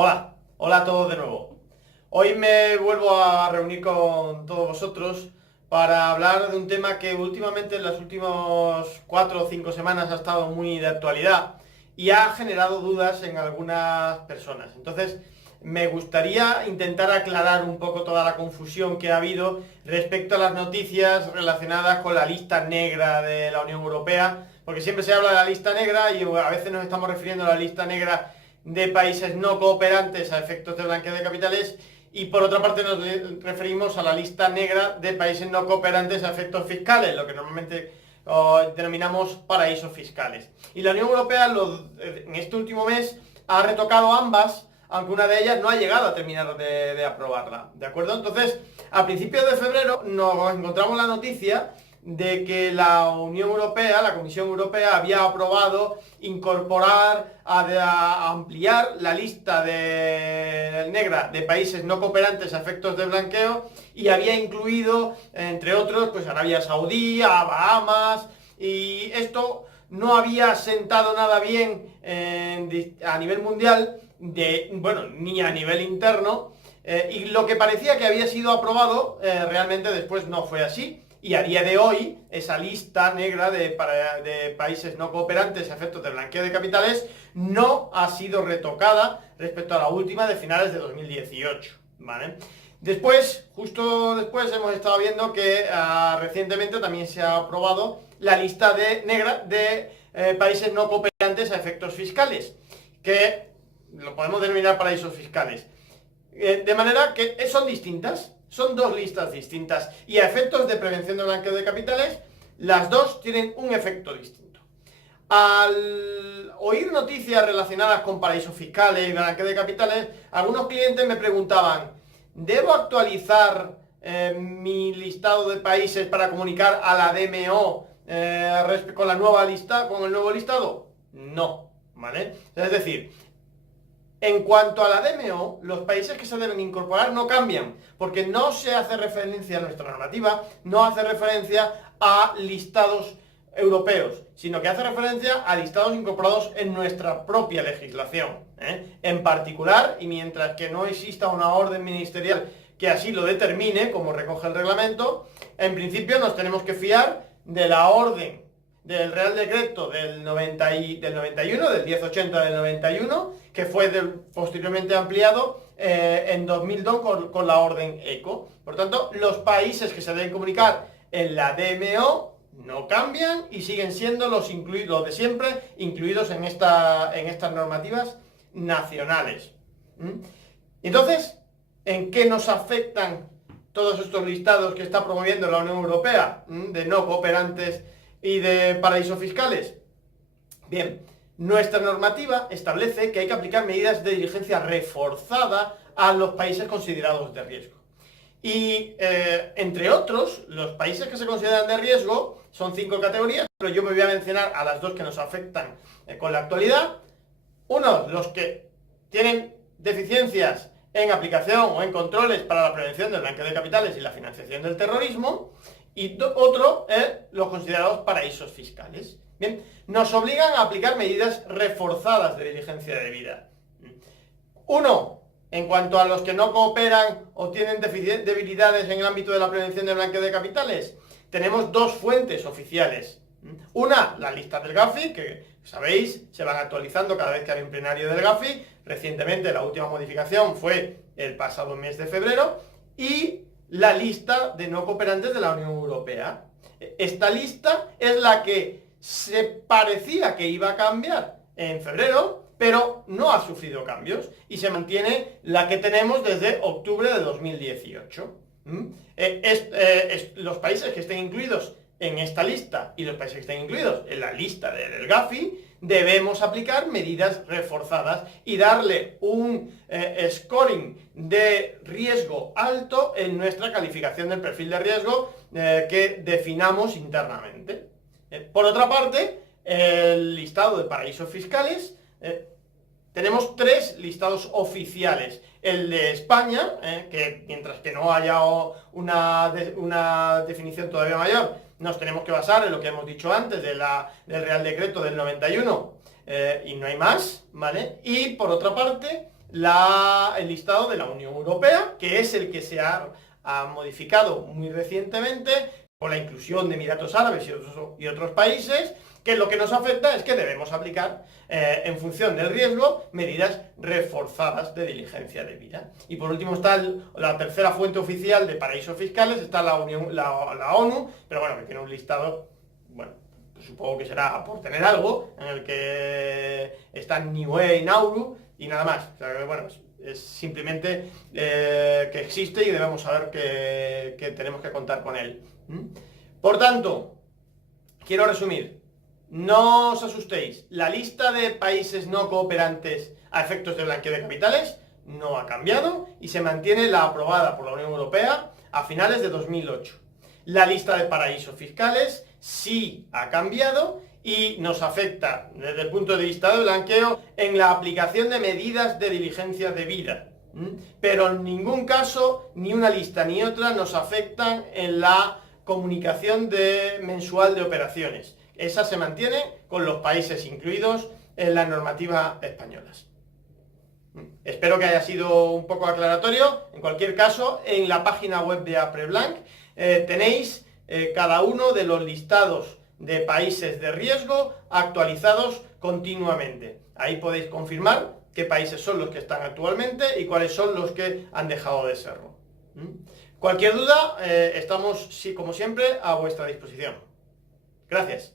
Hola a todos de nuevo. Hoy me vuelvo a reunir con todos vosotros para hablar de un tema que últimamente en las últimas 4 o 5 semanas ha estado muy de actualidad y ha generado dudas en algunas personas. Entonces, me gustaría intentar aclarar un poco toda la confusión que ha habido respecto a las noticias relacionadas con la lista negra de la Unión Europea, porque siempre se habla de la lista negra y a veces nos estamos refiriendo a la lista negra de países no cooperantes a efectos de blanqueo de capitales, y por otra parte nos referimos a la lista negra de países no cooperantes a efectos fiscales, lo que normalmente denominamos paraísos fiscales. Y la Unión Europea en este último mes ha retocado ambas, aunque una de ellas no ha llegado a terminar de aprobarla, ¿de acuerdo? Entonces, a principios de febrero nos encontramos la noticia de que la Unión Europea, la Comisión Europea, había aprobado incorporar, a ampliar la lista negra de países no cooperantes a efectos de blanqueo, y había incluido, entre otros, pues Arabia Saudí, a Bahamas, y esto no había sentado nada bien a nivel mundial, ni a nivel interno, y lo que parecía que había sido aprobado, realmente después no fue así. Y a día de hoy, esa lista negra de países no cooperantes a efectos de blanqueo de capitales no ha sido retocada respecto a la última de finales de 2018, ¿vale? Justo después hemos estado viendo que recientemente también se ha aprobado la lista negra de países no cooperantes a efectos fiscales, que lo podemos denominar paraísos fiscales. De manera que son distintas. Son dos listas distintas y a efectos de prevención de blanqueo de capitales, las dos tienen un efecto distinto. Al oír noticias relacionadas con paraísos fiscales y blanqueo de capitales, algunos clientes me preguntaban: ¿debo actualizar mi listado de países para comunicar a la DMO con la nueva lista, con el nuevo listado? No, ¿vale? Es decir, en cuanto a la DMO, los países que se deben incorporar no cambian, porque no se hace referencia a nuestra normativa, no hace referencia a listados europeos, sino que hace referencia a listados incorporados en nuestra propia legislación, En particular, y mientras que no exista una orden ministerial que así lo determine, como recoge el reglamento, en principio nos tenemos que fiar de la orden del Real Decreto del 91, del 1080 del 91, que fue posteriormente ampliado en 2002 con la orden ECO. Por tanto, los países que se deben comunicar en la DMO no cambian y siguen siendo los de siempre, incluidos en estas normativas nacionales. Entonces, ¿en qué nos afectan todos estos listados que está promoviendo la Unión Europea de no cooperantes y de paraísos fiscales? Bien, nuestra normativa establece que hay que aplicar medidas de diligencia reforzada a los países considerados de riesgo. Y, entre otros, los países que se consideran de riesgo son 5 categorías, pero yo me voy a mencionar a las 2 que nos afectan con la actualidad. Uno, los que tienen deficiencias en aplicación o en controles para la prevención del blanqueo de capitales y la financiación del terrorismo. Y otro, los considerados paraísos fiscales. Bien, nos obligan a aplicar medidas reforzadas de diligencia debida. Uno, en cuanto a los que no cooperan o tienen debilidades en el ámbito de la prevención del blanqueo de capitales, tenemos 2 fuentes oficiales. Una, la lista del GAFI, que sabéis, se van actualizando cada vez que hay un plenario del GAFI. Recientemente la última modificación fue el pasado mes de febrero. Y la lista de no cooperantes de la Unión Europea. Esta lista es la que se parecía que iba a cambiar en febrero, pero no ha sufrido cambios y se mantiene la que tenemos desde octubre de 2018. Los países que estén incluidos en esta lista y los países que estén incluidos en la lista del GAFI, debemos aplicar medidas reforzadas y darle un scoring de riesgo alto en nuestra calificación del perfil de riesgo que definamos internamente. Por otra parte, el listado de paraísos fiscales, tenemos 3 listados oficiales. El de España, que mientras que no haya una definición todavía mayor, nos tenemos que basar en lo que hemos dicho antes del Real Decreto del 91, y no hay más, ¿vale? Y por otra parte, el listado de la Unión Europea, que es el que se ha modificado muy recientemente con la inclusión de Emiratos Árabes y otros países, que lo que nos afecta es que debemos aplicar, en función del riesgo, medidas reforzadas de diligencia debida. Y por último está la tercera fuente oficial de paraísos fiscales, está la ONU, pero bueno, que tiene un listado, bueno, pues supongo que será por tener algo, en el que están Niue y Nauru y nada más. O sea, que, bueno, es simplemente que existe y debemos saber que tenemos que contar con él. Por tanto, quiero resumir. No os asustéis, la lista de países no cooperantes a efectos de blanqueo de capitales no ha cambiado y se mantiene la aprobada por la Unión Europea a finales de 2008. La lista de paraísos fiscales sí ha cambiado y nos afecta desde el punto de vista del blanqueo en la aplicación de medidas de diligencia debida. Pero en ningún caso, ni una lista ni otra nos afectan en la comunicación mensual de operaciones. Esa se mantiene con los países incluidos en la normativa españolas. Espero que haya sido un poco aclaratorio. En cualquier caso, en la página web de APREBlanc tenéis cada uno de los listados de países de riesgo actualizados continuamente. Ahí podéis confirmar qué países son los que están actualmente y cuáles son los que han dejado de serlo. Cualquier duda, estamos, sí, como siempre, a vuestra disposición. Gracias.